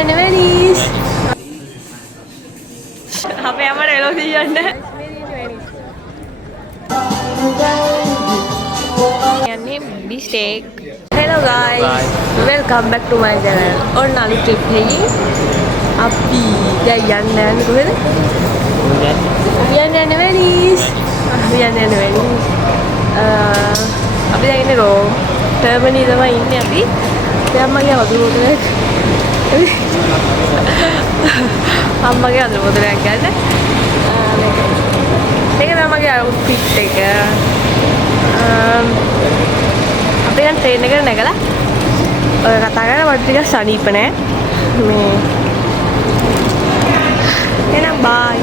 යන්නේ වෙනිස්. අපේ අම්මට එළවලු යන්න. යන්නේ බිස්ටේක්. Hello guys, welcome back to my channel. ඔන්න අලුත් ට්‍රිප් එකකින් අපි දැන් යන්නේ කොහෙද? යන්නේ වෙනිස්. යන්නේ වෙනිස්. අපි දැන් ඉන්නේ රෝම්. ජර්මනි තමයි ඉන්නේ අපි. දැන් මගේ වතුර බෝතලයක්. අම්මගේ වතුර බෝතලයක් ගන්න. මේක තමයි මගේ අවුට්ෆිට් එක. අපි දැන් ට්‍රේන් එකට නැගලා ඔය කතා කරලා මට ටිකක් සනීප නෑ. මේ එහෙනම් බයි.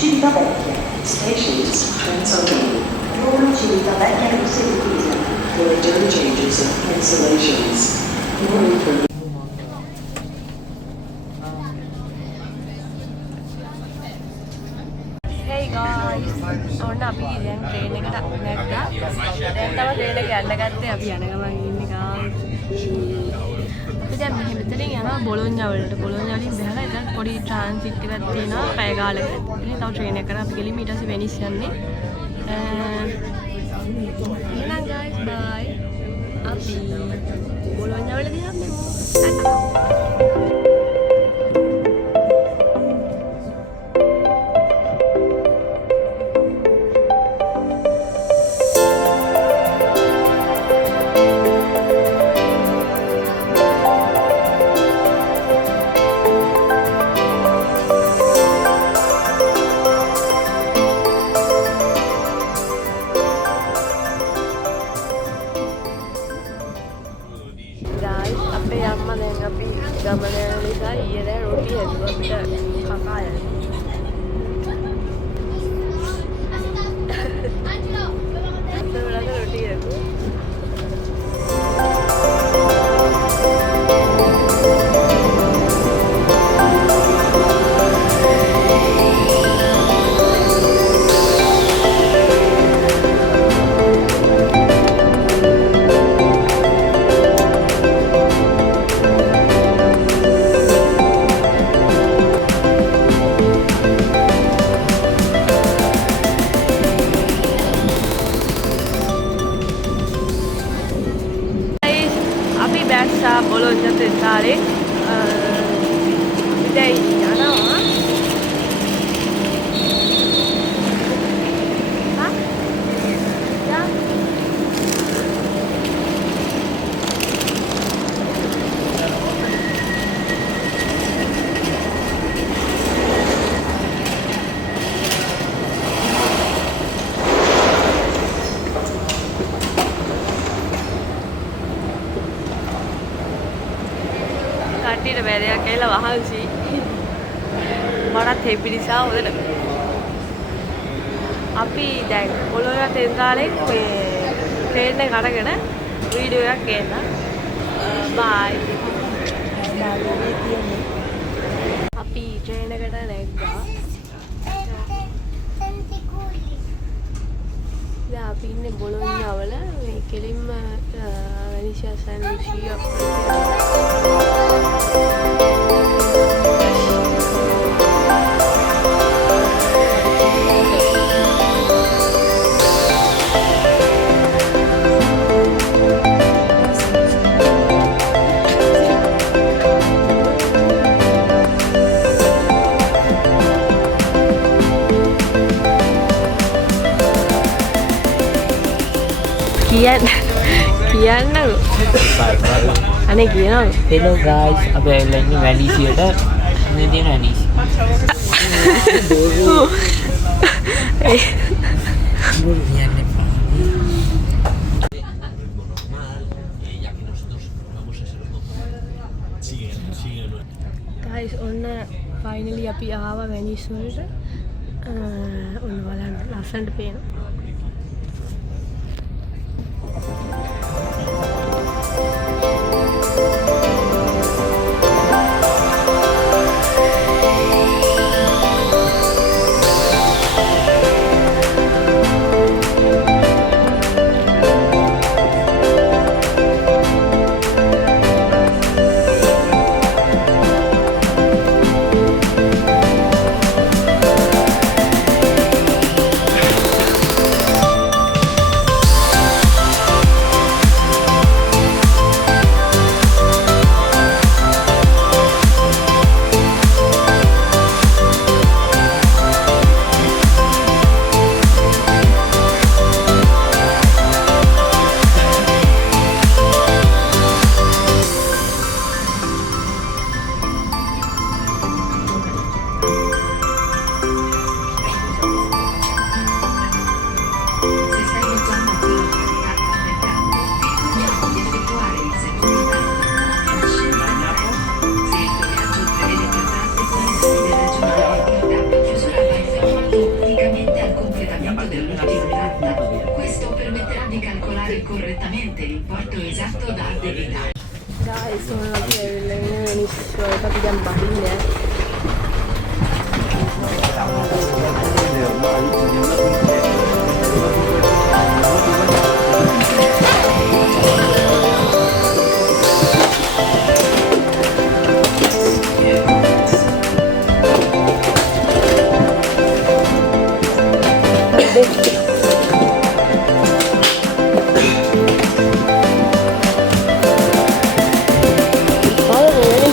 Civitavecchia, stations Transylvania. Roma Civitavecchia in Siracusa. There are time changes and cancellations. More information. Hey guys, ඔන්න අපි දැන් ට්‍රේන් එකට නැග්ගා. දැන් තමයි ට්‍රේන් එක යන්න ගත්තේ. අපි යන ගමන් ඉන්නේ guys. අපි දැන් මෙතනින් යනවා බොලොඤ්ඤා වලට. බොලොඤ්ඤා වලින් බහලා ඉතින් පොඩි ට්‍රාන්සිට් එකක් තියෙනවා පැය ගානකට. ඉතින් තව ට්‍රේන් එකකට අපි ගිලින් ඊට පස්සේ වෙනිස් යන්නේ. එහෙනම් guys bye. අපි බොලොඤ්ඤා වලදී හම්බෙමු. අපේ අම්මා දැන් අපි ගමන යන නිසා ඊයේ දැන් රොටි හැදුවා අපිට කකා යන. අතවලක රොටි හැදුවා. Bässa Bologna centrale. Idee no? කට්ටියට බැලයක් කියලා වහන්සි මටත් හෙපිරිසා හොදට අපි දැන් බොලොඤ්ඤා සෙන්ට්‍රාලේ මේ ට්‍රේන් එක අරගෙන වීඩියෝ එකක් ගන්න. බයි. අපි ට්‍රේන් එකට නැග්ගා. දැන් අපි ඉන්නේ බොලොඤ්ඤා වල මේ කෙලින්ම වෙනිසියා සෑන් ලුසියා කියන්නකෝ. අනේ කියනවා. Hello guys, අපි ඇවිල්ලා ඉන්නේ වැලිසියට. මේ තියෙන වැලිසි. guys ඔන්න finally අපි ආවා වෙනිස් වලට. ඔන්න බලන්න ලස්සනට පේනවා. Questo permetterà di calcolare correttamente l'importo esatto da addebitare. Guys, sono la pelle, benissimo, capiamo bene.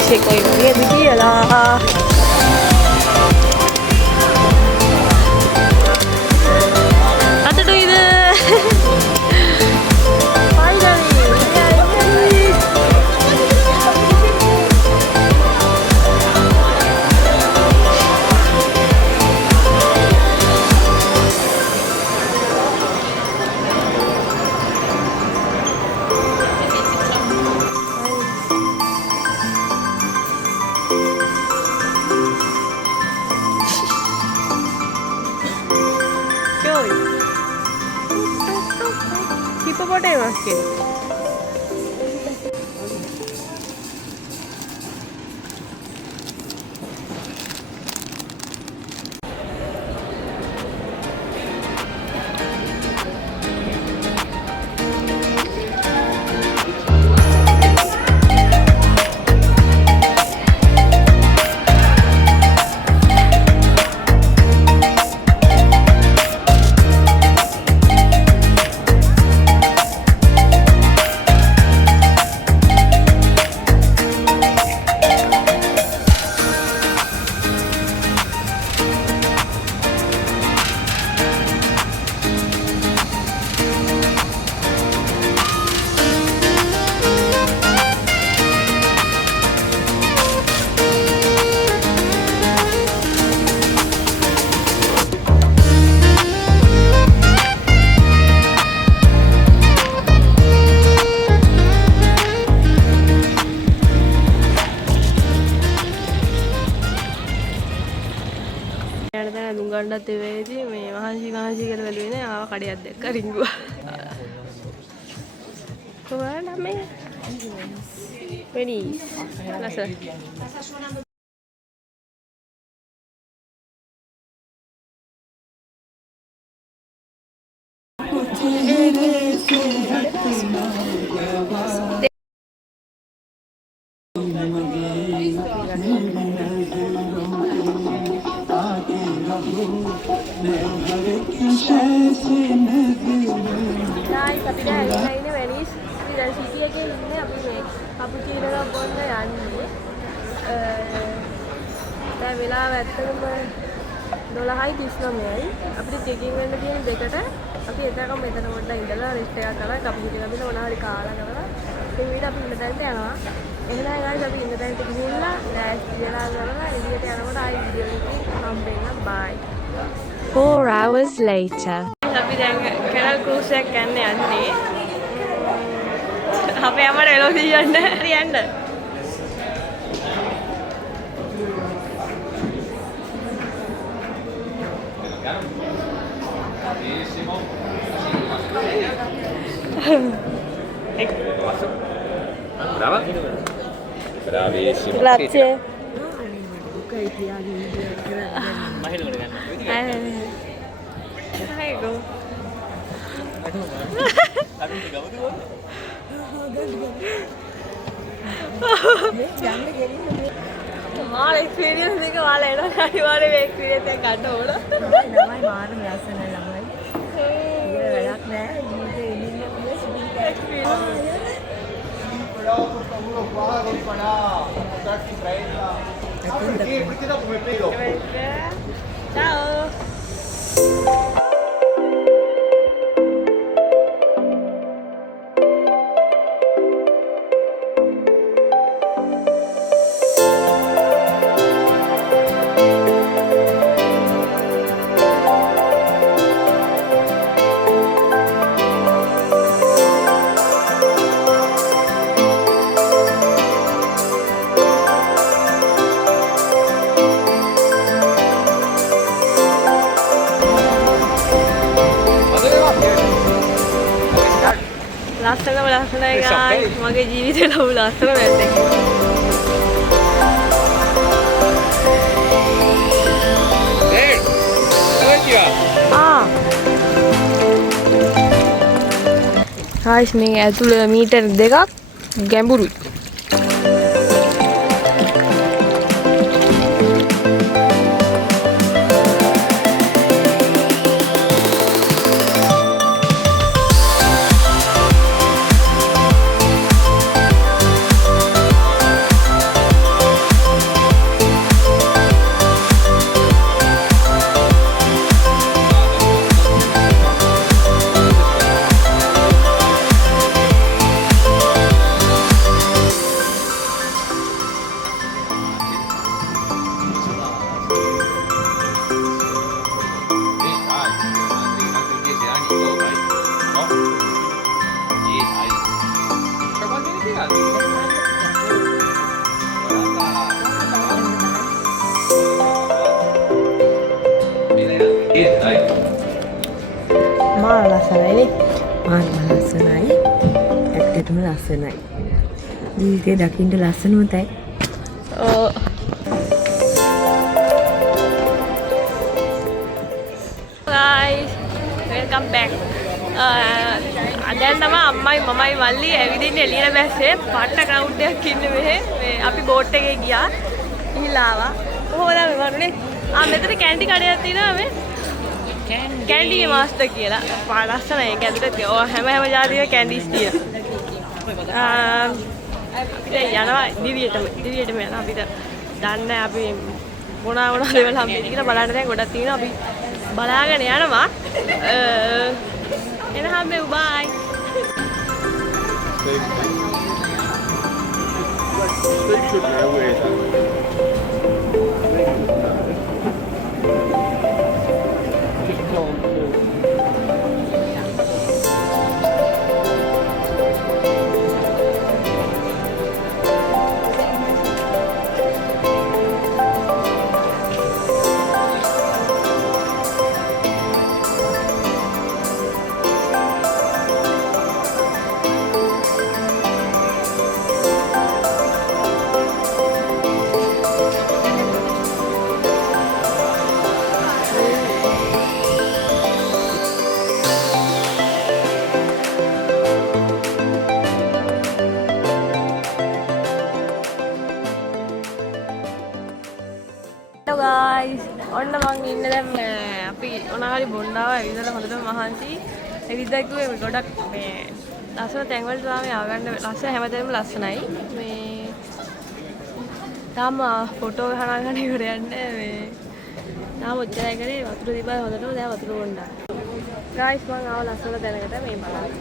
Sẽ quay lại cái kia là Ada tu itu. Finally. Joy. Hippopotamus ke? දුගණ්ඩත් වෙවේදී මේ මහන්සි කියලා බැලුවේ නෑ ආව කඩයක් දැක්ක රිංගුවා කොහොමද මේ වෙනි ලස Guys, අපි දැන් ඇවිල්ලා ඉන්නේ වෙනිස් ඉතින් සිටි එකේ ඉන්නේ අපි මේ අපි කියන එක බොන්න යන්නේ දැන් වෙලාව ඇත්තටම 12:39යි අපිට චෙකින් වෙන්න තියෙන දෙකට අපි එතනකම මෙතන පොඩ්ඩක් ඉඳලා රෙස්ට් එකක් කරලා කපු ටික අපිට මොනවා හරි කාලා කරලා ඉතින් ඊට අපි ඉන්න තැනට යනවා එහෙනම් guys අපි ඉන්න තැනට ගිහිල්ලා ලෑස්ති වෙලා කරලා එළියට යනකොට ආයි වීඩියෝ එකකින් හම්බෙන්න bye 4 hours later අපි දැන් කෙනල් ක්‍රූස් එකක් යන්න යන්නේ අපේ අම්මට එළවලු යන්න හරියන්න Brava. Bravissimo. Grazie. Prego. මාල එක්ස්පීරියන්ස් එක ඔයාලා එනවා අනිවාර්යයෙන් මේ එක්ස්පීරියන්ස් එක ගන්න ඕන. ළමයි මාරම ලස්සන ළමයි. ඒක වැඩක් නෑ. ජීවිතේ ඉන්නේ කියලා සිද්ධ Ciao. ලස්සනයි guys. මගේ ජීවිතේ ලොකු ලස්සන වැද්දෙක්. guys මේ ඇතුළ මීටර් 2ක් ගැඹුරුයි. මාර ලස්සනයිනේ. මාර ලස්සනයි. ඇත්තටම ලස්සනයි. ජීවිතේ දකින්න ලස්සනම තයි. guys welcome back. දැන් තමයි අම්මයි මමයි මල්ලි ඇවිදින්න එළියට බැස්සේ පට්ට ක්‍රවුඩ් එකක් ඉන්නේ මෙහෙ. මේ අපි බෝට් එකේ ගියා. ගිහිල්ලා ආවා. කොහොමද මේ වරුනේ? මෙතන කැන්ඩි කඩයක් තියෙනවා මේ. කැන්ඩි මාස්ටර් කියලා. ලස්සනයි ඒක ඇතුලේ. ඔය හැම ජාතියේ කැන්ඩිස් තියෙනවා. අපිට යනවා දිවියටම යනවා. අපිට දන්නේ අපි මොන දේවල් හම්බෙන්නේ කියලා බලන්න දැන් ගොඩක් තියෙනවා. අපි බලාගෙන යනවා. එනහම් මේ බයි. Hello guys, ඔන්න මං ඉන්නේ දැන් අපි මොනාරි බොණ්ඩාව ඇවිදලා හොඳටම මහන්සි. ඇවිද්දා කිව්වේ මේ ගොඩක් මේ ලස්සන තැන් වලට තමයි ආවගන්න ලස්සන හැමතැනම ලස්සනයි. මේ තාම ෆොටෝ ගහනගෙන ඉවර යන්නේ මේ තාම ඔච්චරයි කරේ වතුර දීපා හොඳටම දැන් වතුර බොණ්ඩා. guys මං ආව ලස්සන තැනකට මේ බලන්න.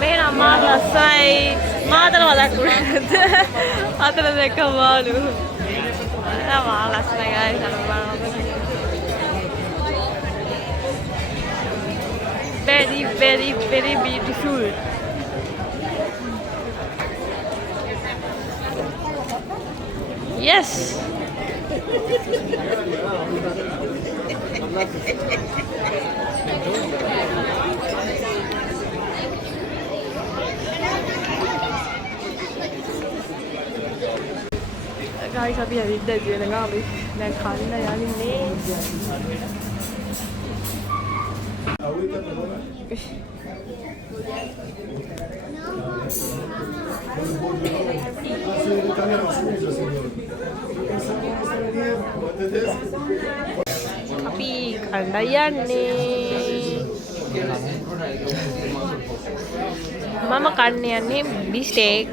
Meidän maatassa ei maataloutta kuule. Ajattelen ehkä maalu. Tämä maalassa ei sanoa. Very, very, very beautiful. Yes. Guys, අපි ඇවිත් දැන් අපි දැන් කන්න යන්නේ. අපි කණ්ඩායම් යන්නේ. මම කන්න යන්නේ බිස්ටේක්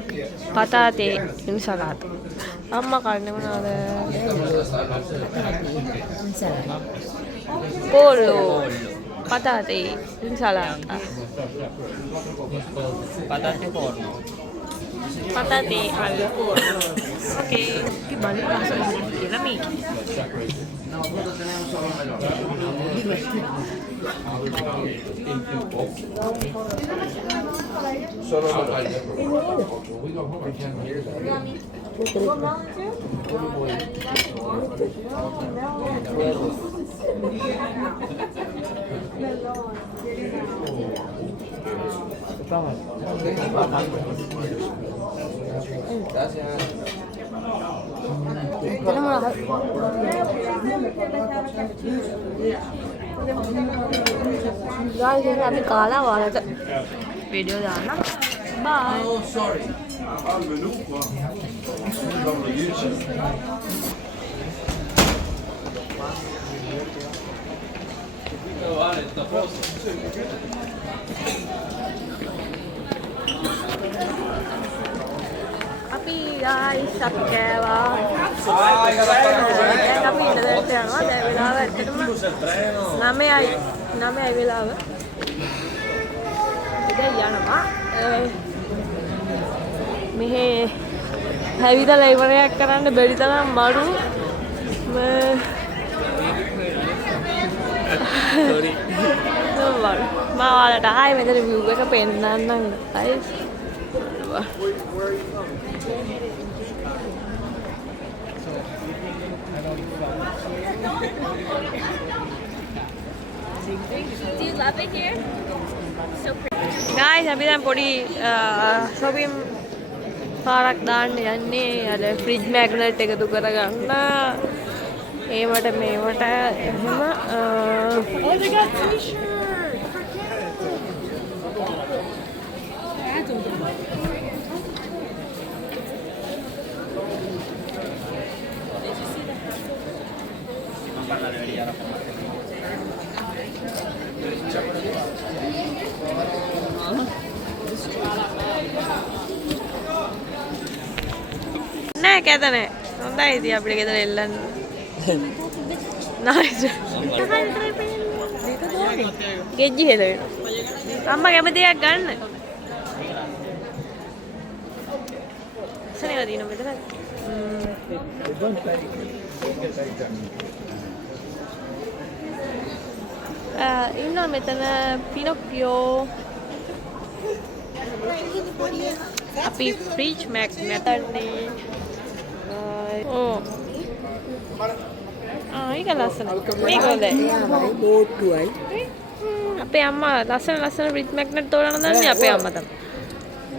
පතාතේ ඉන්සලාත. අම්මා කන්නේ මොනවද? පොලෝ පතාතේ ඉන්සලාත. Patate corno. පතාතේ al forno. Okey, ki balik bahasa කියලා මේක. Guys, ini අපි කාලා වලට වීඩියෝ දාන්න. Bye. Oh, sorry. Menu quoi. අපි guys අපි කෑවා. දැන් අපි ඉඳලා යනවා. දැන් වෙලාව ඇත්තටම 9යි වෙලාව. දැන් යනවා. මෙහෙ හැවිදලා ඉවරයක් කරන්න බැරි තරම් මරු. Sorry. මම ඔයාලට ආයෙ මෙතන view එක පෙන්නන්නම් guys. Do you love it here? So pretty. Guys, අපි දැන් පොඩි shopping පාරක් දාන්න යන්නේ අර fridge magnet එකතු කරගන්න. ඒවට මේවට එහෙම oh they got t-shirt. නෑ කැත නෑ හොඳයි ඉතින් අපිට ගෙදර එල්ලන්න නයිස් ගෙජ්ජි හෙල වෙනවා අම්මා කැමති එකක් ගන්න සනේව දින මෙතන ඉන්නවා මෙතන පිනොකියෝ අපි ෆ්‍රිජ් මැග්නට් ගන්නේ ඕ ඒක ලස්සනයි මේක හොඳයි බෝට්ටුවයි අපේ අම්මා ලස්සන ෆ්‍රිජ් මැග්නට් තෝරන දන්නේ අපේ අම්මා තමයි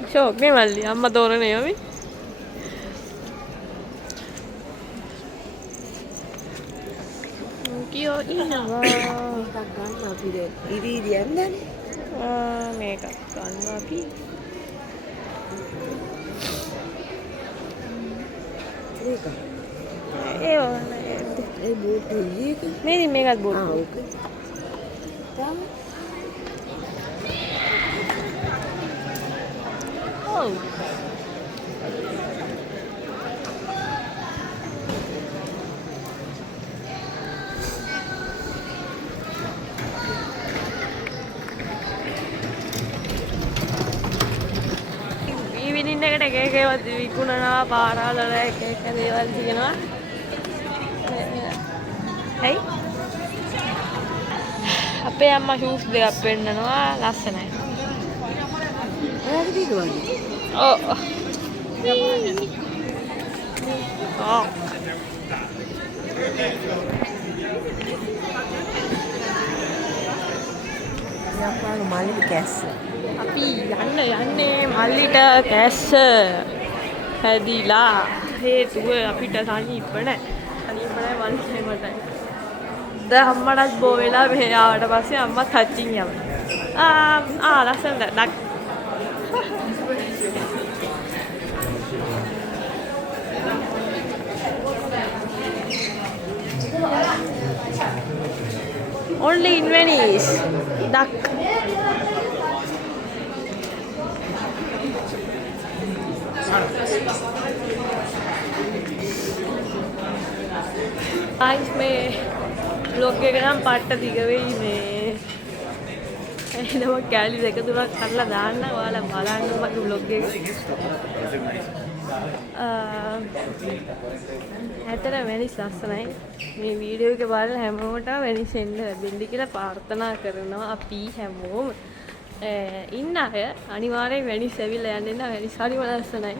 ෂෝක් නේ මල්ලි අම්මා තෝරන්නේ යමි කියෝ ඉන්නවා එකක් ගන්න අපි දැන් ඉරිදියන් දන්නේ මේක ගන්නවා අපි ඒක ඒ බෝට්ටු එක මේ මේකත් බෝට් ඕකේ තාම ඔව් විනින්න එකට එක එකවත් විකුණනවා පාරවල එක එක දේවල් තියෙනවා හයි අපේ අම්මා ෂූස් දෙකක් පෙන්නනවා ලස්සනයි ඔයාලට දීගවද ඔව් ඔව් යපාන මල්ලි කැස්ස අපි යන්නේ මල්ලිට කැස්ස හැදිලා හේතුව අපිට සනීප නැහැ මල්ලි මටයි දැන් අම්මටත් බෝ වෙලා මෙහෙ ආවට පස්සේ අම්මත් හච්චින් යනවා ලස්සනද Only in Venice. Duck. Guys, මේ vlog එක නම් පට්ට දිග වෙයි මේ. එහෙනම් කැලි දෙක තුනක් කරලා දාන්න ඔයාලා බලන්න මගේ vlog එක. ඇත්තට වෙනිස් ලස්සනයි. මේ වීඩියෝ එක බලලා හැමෝටම වෙනිස් එන්න ලැබෙන්න කියලා ප්‍රාර්ථනා කරනවා අපි හැමෝම. ඉන්න අය අනිවාර්යෙන් වෙනිස් ඇවිල්ලා යන්න ඉන්න වෙනිස් හරිම ලස්සනයි.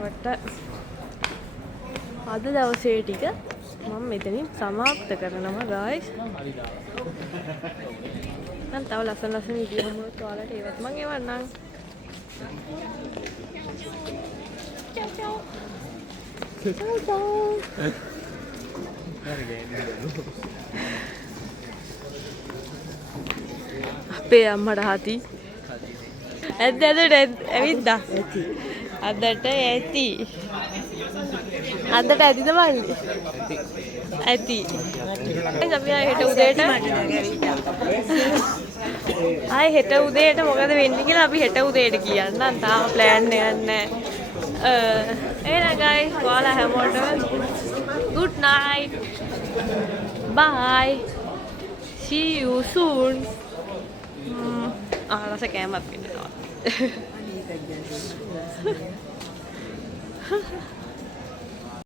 මට අද දවසේ ටික මම මෙතනින් සමාප්ත කරනවා guys. මම තව ලස්සන වීඩියෝ හමුවත් ඔයාලට ඒවත් මම එවන්නම්. Ciao ciao. Ciao ciao. අපේ අම්මට හති. ඇද්දට ඇවිද්දා. අදට ඇති. අදට ඇතිද මල්ලි? ඇති. අපි හෙට උදේට ආයි හෙට උදේට මොකද වෙන්නේ කියලා අපි හෙට උදේට කියන්නම්. තාම ප්ලෑන් එකක් නැහැ. එහෙනම් guys ඔයාලා හැමෝටම good night. Bye. See you soon. රස කෑමක් වෙනවා.